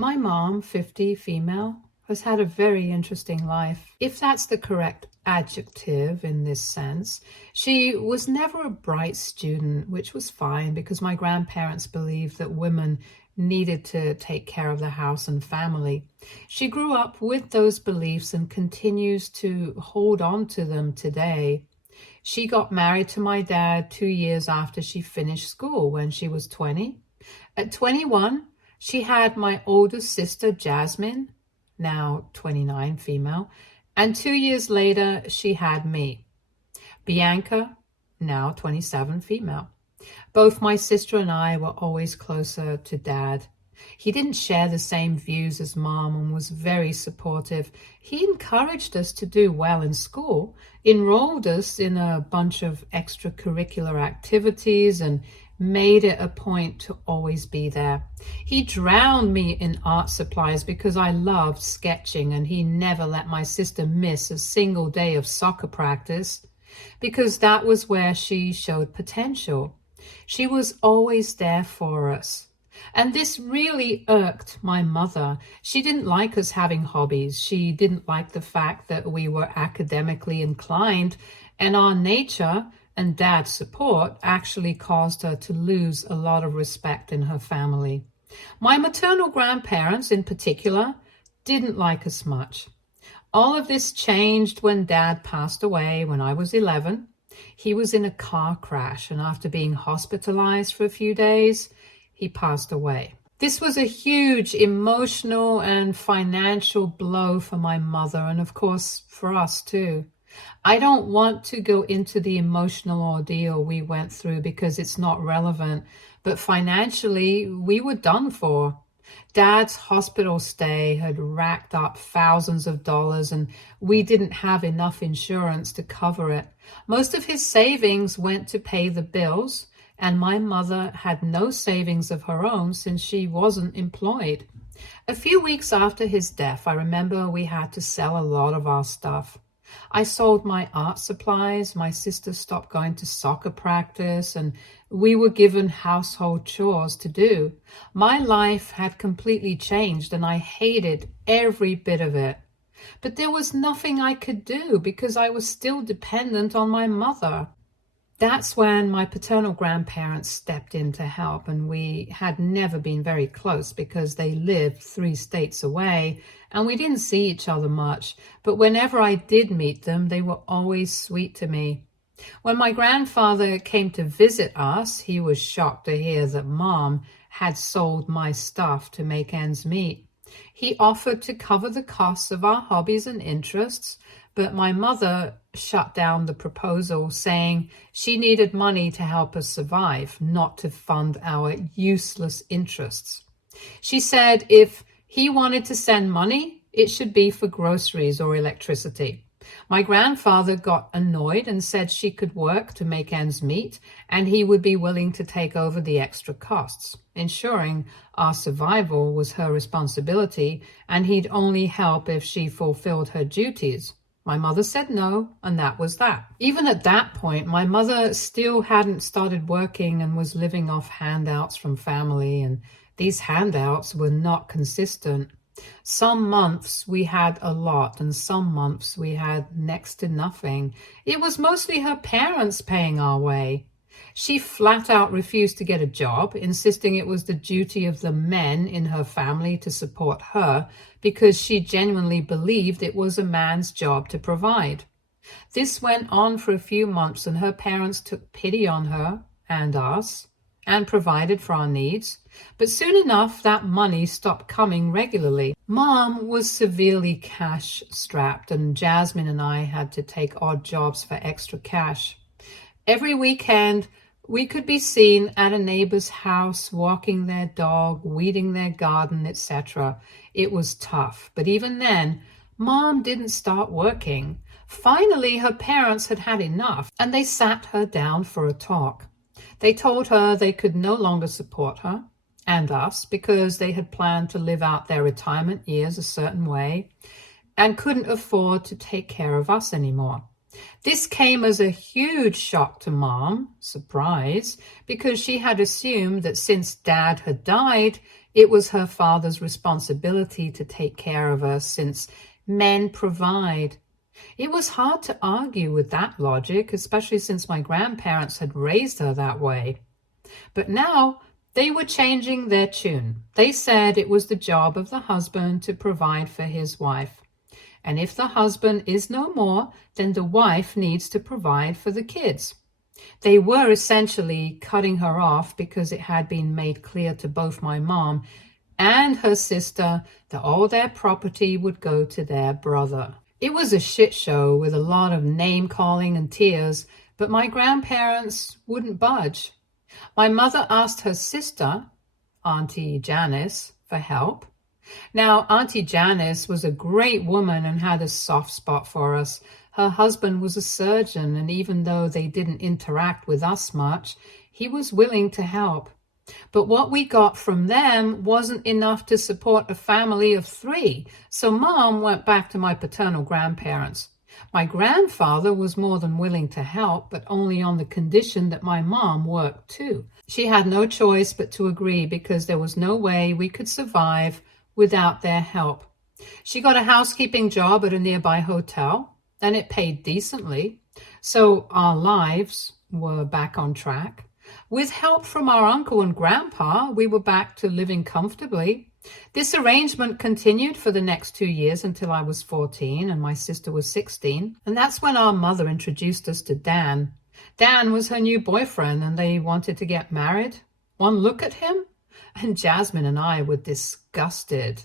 My mom, 50, female, has had a very interesting life, if that's the correct adjective in this sense. She was never a bright student, which was fine because my grandparents believed that women needed to take care of the house and family. She grew up with those beliefs and continues to hold on to them today. She got married to my dad 2 years after she finished school when she was 20. At 21, she had my older sister, Jasmine, now 29, female, and 2 years later, she had me, Bianca, now 27, female. Both my sister and I were always closer to Dad. He didn't share the same views as Mom and was very supportive. He encouraged us to do well in school, enrolled us in a bunch of extracurricular activities, and made it a point to always be there. He drowned me in art supplies because I loved sketching, and he never let my sister miss a single day of soccer practice because that was where she showed potential. She was always there for us. And this really irked my mother. She didn't like us having hobbies. She didn't like the fact that we were academically inclined, and our nature and Dad's support actually caused her to lose a lot of respect in her family. My maternal grandparents, in particular, didn't like us much. All of this changed when Dad passed away when I was 11. He was in a car crash, and after being hospitalized for a few days, he passed away. This was a huge emotional and financial blow for my mother, and of course for us too. I don't want to go into the emotional ordeal we went through because it's not relevant, but financially we were done for. Dad's hospital stay had racked up thousands of dollars, and we didn't have enough insurance to cover it. Most of his savings went to pay the bills, and my mother had no savings of her own since she wasn't employed. A few weeks after his death, I remember we had to sell a lot of our stuff. I sold my art supplies, my sister stopped going to soccer practice, and we were given household chores to do. My life had completely changed, and I hated every bit of it. But there was nothing I could do because I was still dependent on my mother. That's when my paternal grandparents stepped in to help, and we had never been very close because they lived 3 states away and we didn't see each other much. But whenever I did meet them, they were always sweet to me. When my grandfather came to visit us, he was shocked to hear that Mom had sold my stuff to make ends meet. He offered to cover the costs of our hobbies and interests, but my mother shut down the proposal, saying she needed money to help us survive, not to fund our useless interests. She said if he wanted to send money, it should be for groceries or electricity. My grandfather got annoyed and said she could work to make ends meet, and he would be willing to take over the extra costs. Ensuring our survival was her responsibility, and he'd only help if she fulfilled her duties. My mother said no, and that was that. Even at that point, my mother still hadn't started working and was living off handouts from family, and these handouts were not consistent. Some months we had a lot, and some months we had next to nothing. It was mostly her parents paying our way. She flat out refused to get a job, insisting it was the duty of the men in her family to support her because she genuinely believed it was a man's job to provide. This went on for a few months, and her parents took pity on her and us and provided for our needs. But soon enough, that money stopped coming regularly. Mom was severely cash-strapped, and Jasmine and I had to take odd jobs for extra cash. Every weekend, we could be seen at a neighbor's house, walking their dog, weeding their garden, etc. It was tough, but even then, Mom didn't start working. Finally, her parents had had enough, and they sat her down for a talk. They told her they could no longer support her and us because they had planned to live out their retirement years a certain way and couldn't afford to take care of us anymore. This came as a huge shock to Mom, surprise, because she had assumed that since Dad had died, It was her father's responsibility to take care of us since men provide. It was hard to argue with that logic, especially since my grandparents had raised her that way. But now they were changing their tune. They said it was the job of the husband to provide for his wife. And if the husband is no more, then the wife needs to provide for the kids. They were essentially cutting her off because it had been made clear to both my mom and her sister that all their property would go to their brother. It was a shit show with a lot of name-calling and tears, but my grandparents wouldn't budge. My mother asked her sister, Auntie Janice, for help. Now, Auntie Janice was a great woman and had a soft spot for us. Her husband was a surgeon, and even though they didn't interact with us much, he was willing to help. But what we got from them wasn't enough to support a family of 3, so Mom went back to my paternal grandparents. My grandfather was more than willing to help, but only on the condition that my mom worked too. She had no choice but to agree because there was no way we could survive without their help. She got a housekeeping job at a nearby hotel, and it paid decently, so our lives were back on track. With help from our uncle and grandpa, we were back to living comfortably. This arrangement continued for the next 2 years until I was 14 and my sister was 16, and that's when our mother introduced us to Dan. Dan was her new boyfriend, and they wanted to get married. One look at him, and Jasmine and I were disgusted.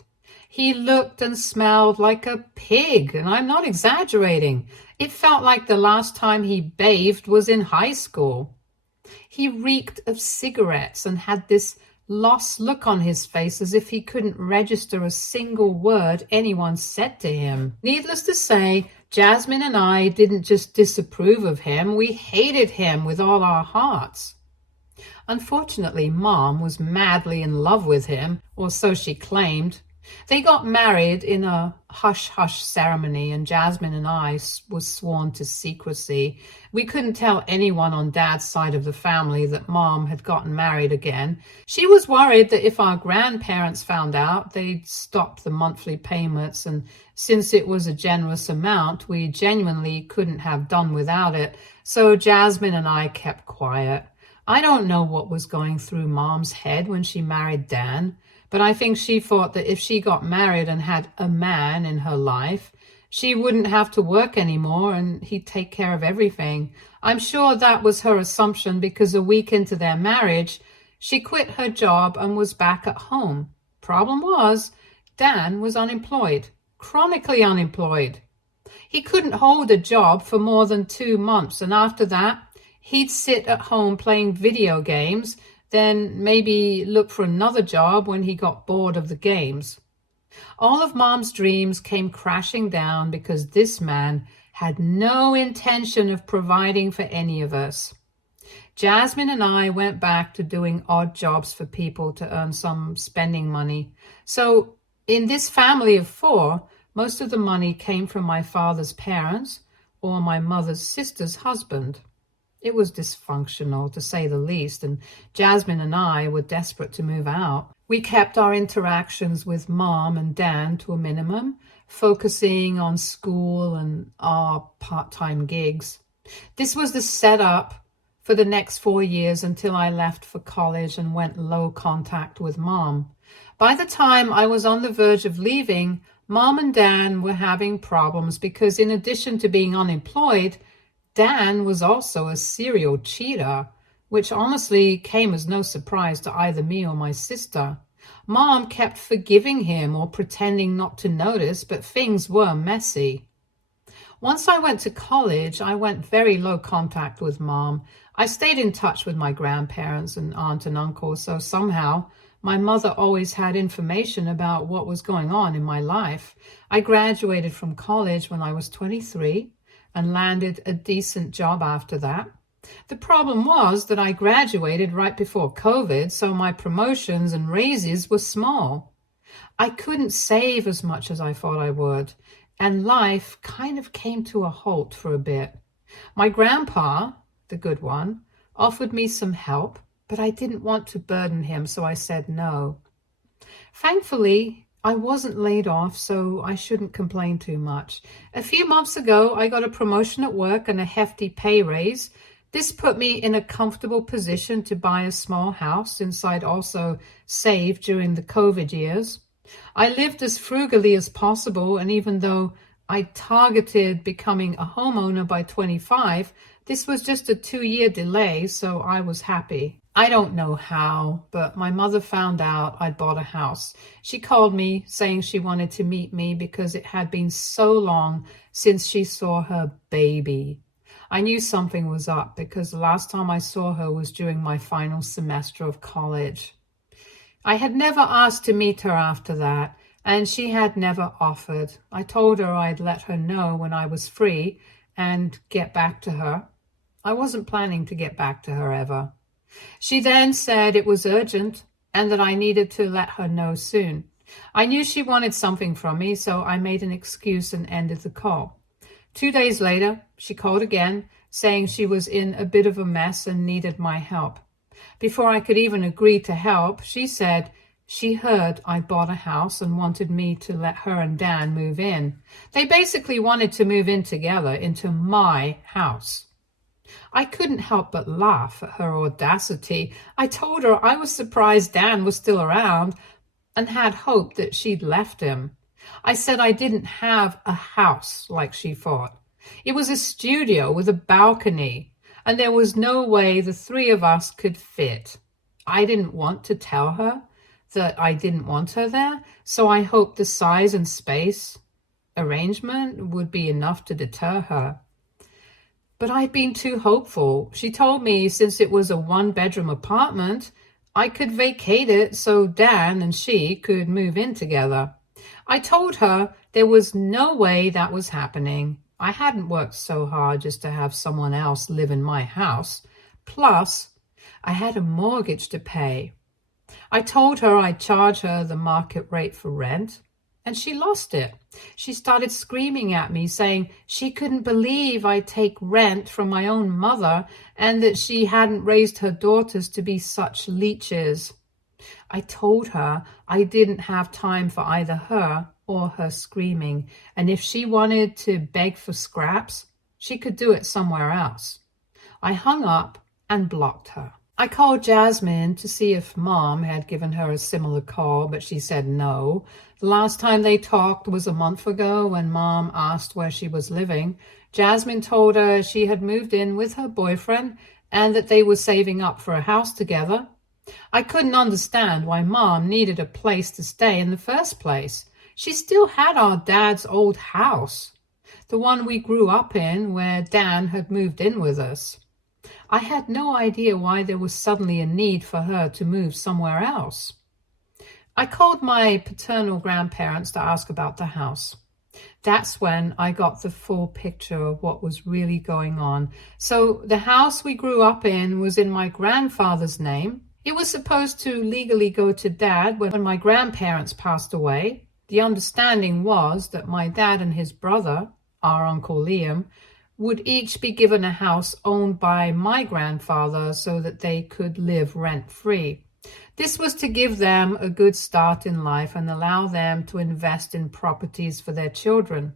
He looked and smelled like a pig, and I'm not exaggerating. It felt like the last time he bathed was in high school. He reeked of cigarettes and had this lost look on his face as if he couldn't register a single word anyone said to him. Needless to say, Jasmine and I didn't just disapprove of him, we hated him with all our hearts. Unfortunately, Mom was madly in love with him, or so she claimed. They got married in a hush-hush ceremony, and Jasmine and I were sworn to secrecy. We couldn't tell anyone on Dad's side of the family that Mom had gotten married again. She was worried that if our grandparents found out, they'd stop the monthly payments, and since it was a generous amount, we genuinely couldn't have done without it, so Jasmine and I kept quiet. I don't know what was going through Mom's head when she married Dan, but I think she thought that if she got married and had a man in her life, she wouldn't have to work anymore and he'd take care of everything. I'm sure that was her assumption because a week into their marriage, she quit her job and was back at home. Problem was, Dan was unemployed, chronically unemployed. He couldn't hold a job for more than 2 months, and after that, he'd sit at home playing video games, then maybe look for another job when he got bored of the games. All of Mom's dreams came crashing down because this man had no intention of providing for any of us. Jasmine and I went back to doing odd jobs for people to earn some spending money. So in this family of 4, most of the money came from my father's parents or my mother's sister's husband. It was dysfunctional, to say the least, and Jasmine and I were desperate to move out. We kept our interactions with Mom and Dan to a minimum, focusing on school and our part-time gigs. This was the setup for the next 4 years until I left for college and went low contact with Mom. By the time I was on the verge of leaving, Mom and Dan were having problems because in addition to being unemployed, Dan was also a serial cheater, which honestly came as no surprise to either me or my sister. Mom kept forgiving him or pretending not to notice, but things were messy. Once I went to college, I went very low contact with Mom. I stayed in touch with my grandparents and aunt and uncle, so somehow my mother always had information about what was going on in my life. I graduated from college when I was 23. And landed a decent job after that. The problem was that I graduated right before COVID, so my promotions and raises were small. I couldn't save as much as I thought I would, and life kind of came to a halt for a bit. My grandpa, the good one, offered me some help, but I didn't want to burden him, so I said no. Thankfully, I wasn't laid off, so I shouldn't complain too much. A few months ago, I got a promotion at work and a hefty pay raise. This put me in a comfortable position to buy a small house since I'd also saved during the COVID years. I lived as frugally as possible, and even though I targeted becoming a homeowner by 25, this was just a 2-year delay, so I was happy. I don't know how, but my mother found out I'd bought a house. She called me saying she wanted to meet me because it had been so long since she saw her baby. I knew something was up because the last time I saw her was during my final semester of college. I had never asked to meet her after that, and she had never offered. I told her I'd let her know when I was free and get back to her. I wasn't planning to get back to her ever. She then said it was urgent and that I needed to let her know soon. I knew she wanted something from me, so I made an excuse and ended the call. 2 days later, she called again, saying she was in a bit of a mess and needed my help. Before I could even agree to help, she said she heard I bought a house and wanted me to let her and Dan move in. They basically wanted to move in together into my house. I couldn't help but laugh at her audacity. I told her I was surprised Dan was still around and had hoped that she'd left him. I said I didn't have a house like she thought. It was a studio with a balcony, and there was no way the three of us could fit. I didn't want to tell her that I didn't want her there, so I hoped the size and space arrangement would be enough to deter her. But I'd been too hopeful. She told me since it was a 1-bedroom apartment, I could vacate it so Dan and she could move in together. I told her there was no way that was happening. I hadn't worked so hard just to have someone else live in my house. Plus, I had a mortgage to pay. I told her I'd charge her the market rate for rent, and she lost it. She started screaming at me, saying she couldn't believe I'd take rent from my own mother and that she hadn't raised her daughters to be such leeches. I told her I didn't have time for either her or her screaming, and if she wanted to beg for scraps, she could do it somewhere else. I hung up and blocked her. I called Jasmine to see if Mom had given her a similar call, but she said no. The last time they talked was a month ago when Mom asked where she was living. Jasmine told her she had moved in with her boyfriend and that they were saving up for a house together. I couldn't understand why Mom needed a place to stay in the first place. She still had our dad's old house, the one we grew up in where Dan had moved in with us. I had no idea why there was suddenly a need for her to move somewhere else. I called my paternal grandparents to ask about the house. That's when I got the full picture of what was really going on. So the house we grew up in was in my grandfather's name. It was supposed to legally go to Dad when my grandparents passed away. The understanding was that my dad and his brother, our Uncle Liam, would each be given a house owned by my grandfather so that they could live rent-free. This was to give them a good start in life and allow them to invest in properties for their children.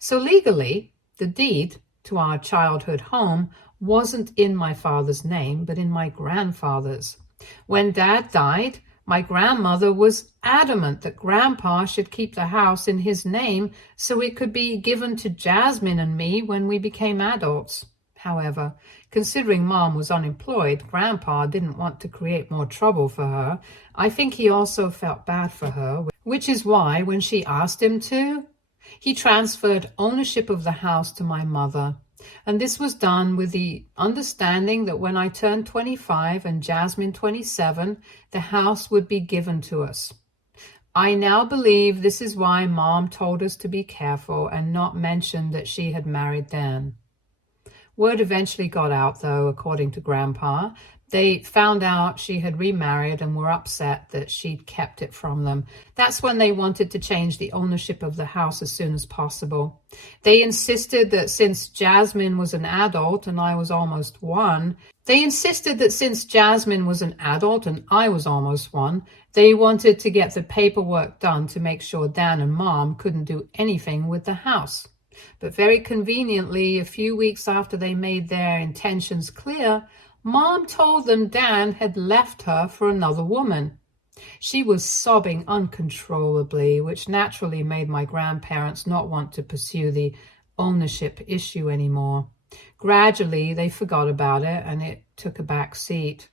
So legally, the deed to our childhood home wasn't in my father's name, but in my grandfather's. When Dad died, my grandmother was adamant that Grandpa should keep the house in his name so it could be given to Jasmine and me when we became adults. However, considering Mom was unemployed, Grandpa didn't want to create more trouble for her. I think he also felt bad for her, which is why when she asked him to, he transferred ownership of the house to my mother. And this was done with the understanding that when I turned 25 and Jasmine 27, the house would be given to us. I now believe this is why Mom told us to be careful and not mention that she had married Dan. Word eventually got out, though, according to Grandpa. They found out she had remarried and were upset that she'd kept it from them. That's when they wanted to change the ownership of the house as soon as possible. They insisted that since Jasmine was an adult and I was almost 1, They insisted that since Jasmine was an adult and I was almost one, they wanted to get the paperwork done to make sure Dan and Mom couldn't do anything with the house. But very conveniently, a few weeks after they made their intentions clear, Mom told them Dan had left her for another woman. She was sobbing uncontrollably, which naturally made my grandparents not want to pursue the ownership issue anymore. Gradually, they forgot about it and it took a back seat.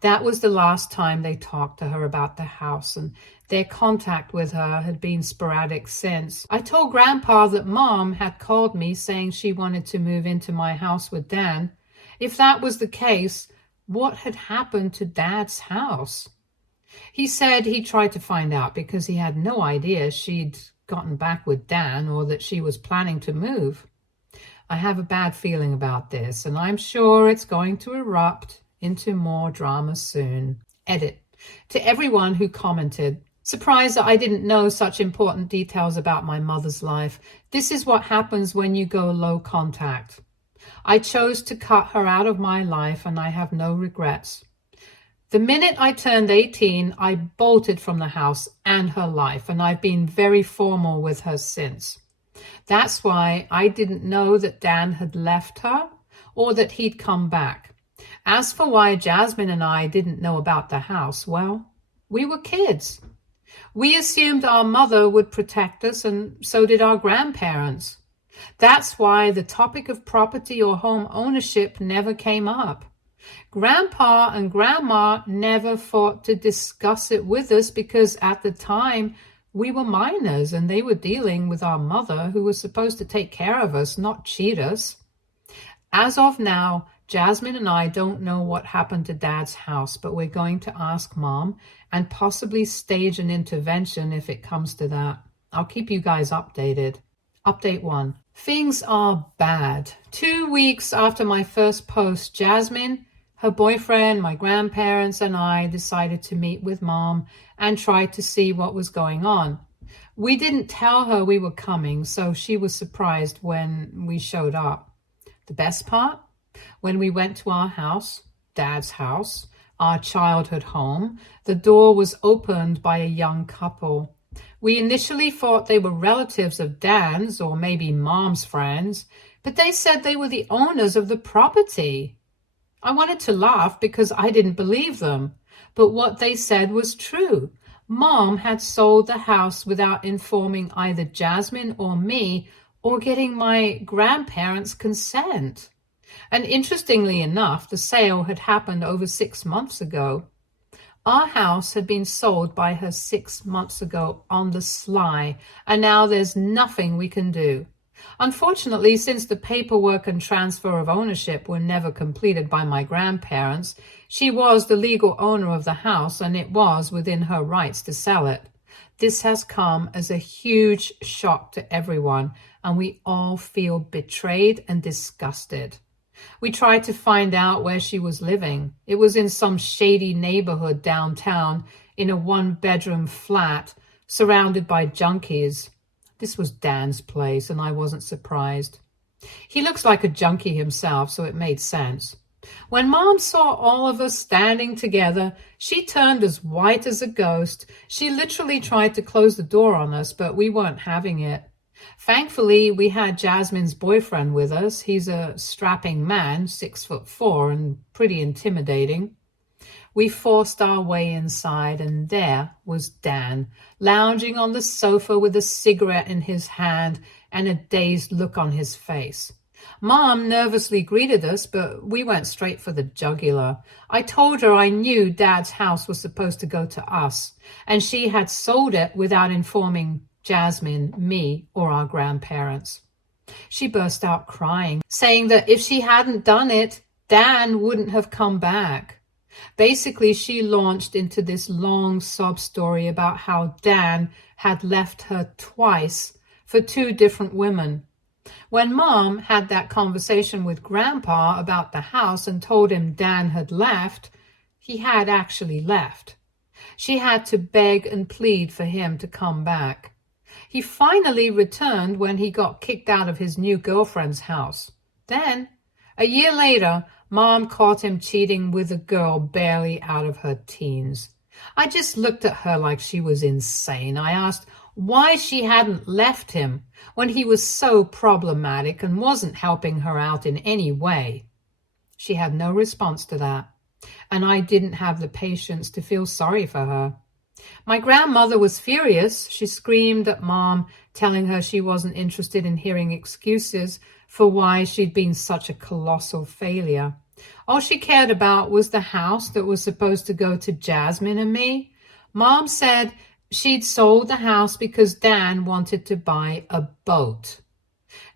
That was the last time they talked to her about the house, and their contact with her had been sporadic since. I told Grandpa that Mom had called me saying she wanted to move into my house with Dan. If that was the case, what had happened to Dad's house? He said he tried to find out because he had no idea she'd gotten back with Dan or that she was planning to move. I have a bad feeling about this, and I'm sure it's going to erupt into more drama soon. Edit. To everyone who commented, surprised that I didn't know such important details about my mother's life. This is what happens when you go low contact. I chose to cut her out of my life, and I have no regrets. The minute I turned 18, I bolted from the house and her life, and I've been very formal with her since. That's why I didn't know that Dan had left her or that he'd come back. As for why Jasmine and I didn't know about the house, well, we were kids. We assumed our mother would protect us, and so did our grandparents. That's why the topic of property or home ownership never came up. Grandpa and Grandma never thought to discuss it with us because at the time we were minors and they were dealing with our mother, who was supposed to take care of us, not cheat us. As of now, Jasmine and I don't know what happened to Dad's house, but we're going to ask Mom and possibly stage an intervention if it comes to that. I'll keep you guys updated. Update 1. Things are bad. 2 weeks after my first post, Jasmine, her boyfriend, my grandparents, and I decided to meet with Mom and try to see what was going on. We didn't tell her we were coming, so she was surprised when we showed up. The best part? When we went to our house, Dad's house, our childhood home, the door was opened by a young couple. We initially thought they were relatives of Dan's or maybe Mom's friends, but they said they were the owners of the property. I wanted to laugh because I didn't believe them, but what they said was true. Mom had sold the house without informing either Jasmine or me or getting my grandparents' consent. And interestingly enough, the sale had happened over 6 months ago. Our house had been sold by her 6 months ago on the sly, and now there's nothing we can do. Unfortunately, since the paperwork and transfer of ownership were never completed by my grandparents, she was the legal owner of the house and it was within her rights to sell it. This has come as a huge shock to everyone, and we all feel betrayed and disgusted. We tried to find out where she was living. It was in some shady neighborhood downtown in a 1-bedroom flat surrounded by junkies. This was Dan's place, and I wasn't surprised. He looks like a junkie himself, so it made sense. When Mom saw all of us standing together, she turned as white as a ghost. She literally tried to close the door on us, but we weren't having it. Thankfully, we had Jasmine's boyfriend with us. He's a strapping man, 6'4", and pretty intimidating. We forced our way inside, and there was Dan, lounging on the sofa with a cigarette in his hand and a dazed look on his face. Mom nervously greeted us, but we went straight for the jugular. I told her I knew Dad's house was supposed to go to us, and she had sold it without informing Jasmine, me, or our grandparents. She burst out crying, saying that if she hadn't done it, Dan wouldn't have come back. Basically, she launched into this long sob story about how Dan had left her twice for 2 different women. When Mom had that conversation with Grandpa about the house and told him Dan had left, he had actually left. She had to beg and plead for him to come back. He finally returned when he got kicked out of his new girlfriend's house. Then, a year later, Mom caught him cheating with a girl barely out of her teens. I just looked at her like she was insane. I asked why she hadn't left him when he was so problematic and wasn't helping her out in any way. She had no response to that, and I didn't have the patience to feel sorry for her. My grandmother was furious. She screamed at Mom, telling her she wasn't interested in hearing excuses for why she'd been such a colossal failure. All she cared about was the house that was supposed to go to Jasmine and me. Mom said she'd sold the house because Dan wanted to buy a boat.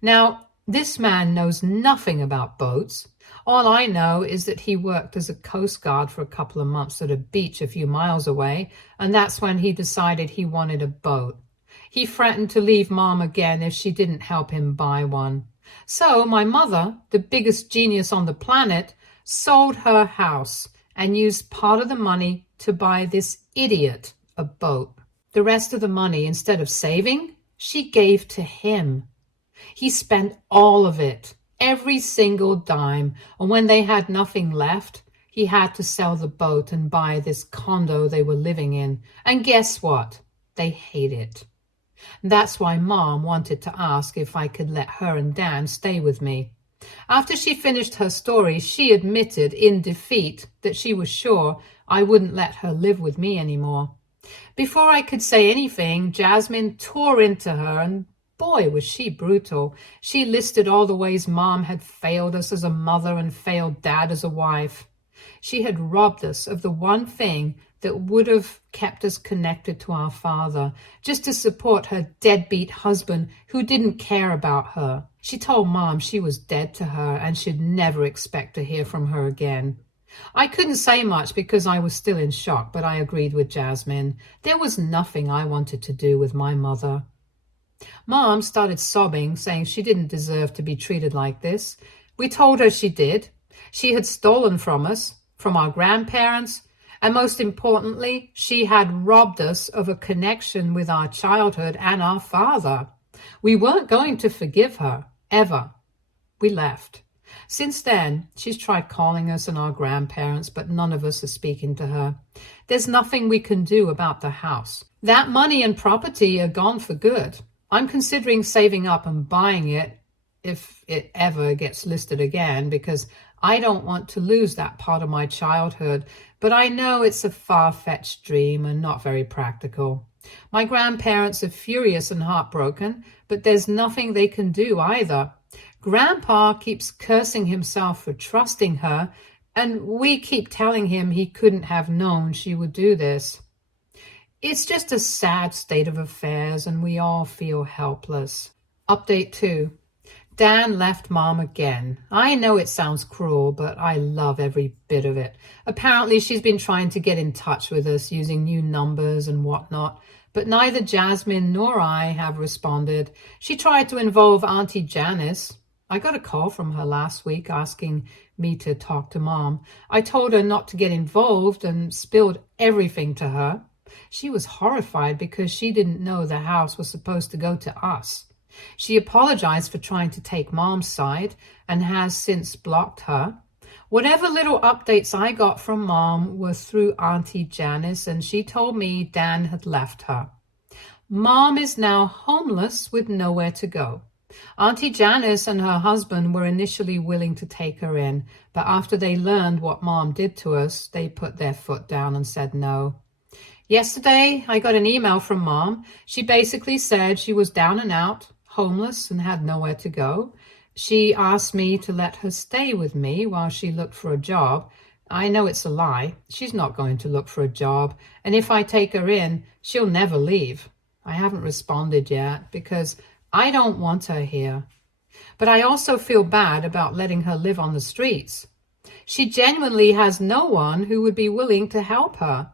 Now, this man knows nothing about boats. All I know is that he worked as a coast guard for a couple of months at a beach a few miles away, and that's when he decided he wanted a boat. He threatened to leave Mom again if she didn't help him buy one. So my mother, the biggest genius on the planet, sold her house and used part of the money to buy this idiot a boat. The rest of the money, instead of saving, she gave to him. He spent all of it, every single dime, and when they had nothing left, he had to sell the boat and buy this condo they were living in. And guess what? They hate it. That's why Mom wanted to ask if I could let her and Dan stay with me. After she finished her story, she admitted in defeat that she was sure I wouldn't let her live with me anymore. Before I could say anything, Jasmine tore into her, and boy, was she brutal. She listed all the ways Mom had failed us as a mother and failed Dad as a wife. She had robbed us of the one thing that would have kept us connected to our father, just to support her deadbeat husband who didn't care about her. She told Mom she was dead to her and she'd never expect to hear from her again. I couldn't say much because I was still in shock, but I agreed with Jasmine. There was nothing I wanted to do with my mother. Mom started sobbing, saying she didn't deserve to be treated like this. We told her she did. She had stolen from us, from our grandparents, and most importantly, she had robbed us of a connection with our childhood and our father. We weren't going to forgive her, ever. We left. Since then, she's tried calling us and our grandparents, but none of us are speaking to her. There's nothing we can do about the house. That money and property are gone for good. I'm considering saving up and buying it if it ever gets listed again, because I don't want to lose that part of my childhood, but I know it's a far-fetched dream and not very practical. My grandparents are furious and heartbroken, but there's nothing they can do either. Grandpa keeps cursing himself for trusting her, and we keep telling him he couldn't have known she would do this. It's just a sad state of affairs, and we all feel helpless. Update 2. Dan left Mom again. I know it sounds cruel, but I love every bit of it. Apparently, she's been trying to get in touch with us using new numbers and whatnot, but neither Jasmine nor I have responded. She tried to involve Auntie Janice. I got a call from her last week asking me to talk to Mom. I told her not to get involved and spilled everything to her. She was horrified because she didn't know the house was supposed to go to us. She apologized for trying to take Mom's side and has since blocked her. Whatever little updates I got from Mom were through Auntie Janice, and she told me Dan had left her. Mom is now homeless with nowhere to go. Auntie Janice and her husband were initially willing to take her in, but after they learned what Mom did to us, they put their foot down and said no. Yesterday, I got an email from Mom. She basically said she was down and out, homeless, and had nowhere to go. She asked me to let her stay with me while she looked for a job. I know it's a lie. She's not going to look for a job, and if I take her in, she'll never leave. I haven't responded yet because I don't want her here. But I also feel bad about letting her live on the streets. She genuinely has no one who would be willing to help her.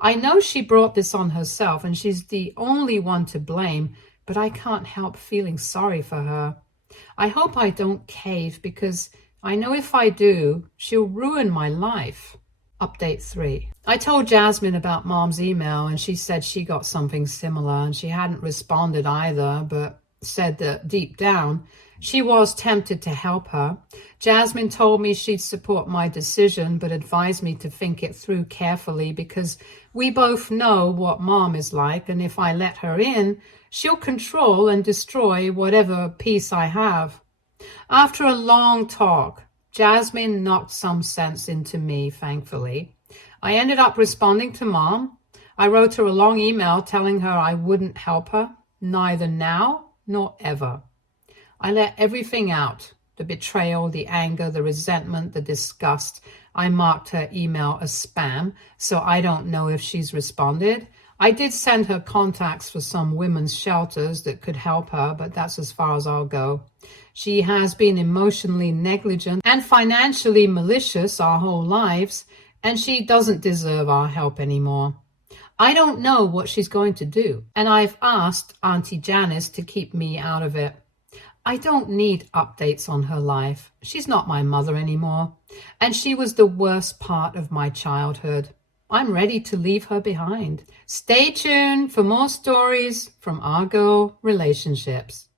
I know she brought this on herself and she's the only one to blame, but I can't help feeling sorry for her. I hope I don't cave because I know if I do, she'll ruin my life. Update 3. I told Jasmine about Mom's email and she said she got something similar and she hadn't responded either, but said that deep down, she was tempted to help her. Jasmine told me she'd support my decision, but advised me to think it through carefully because we both know what Mom is like, and if I let her in, she'll control and destroy whatever peace I have. After a long talk, Jasmine knocked some sense into me, thankfully. I ended up responding to Mom. I wrote her a long email telling her I wouldn't help her, neither now nor ever. I let everything out, the betrayal, the anger, the resentment, the disgust. I marked her email as spam, so I don't know if she's responded. I did send her contacts for some women's shelters that could help her, but that's as far as I'll go. She has been emotionally negligent and financially malicious our whole lives, and she doesn't deserve our help anymore. I don't know what she's going to do, and I've asked Auntie Janice to keep me out of it. I don't need updates on her life. She's not my mother anymore, and she was the worst part of my childhood. I'm ready to leave her behind. Stay tuned for more stories from our girl relationships.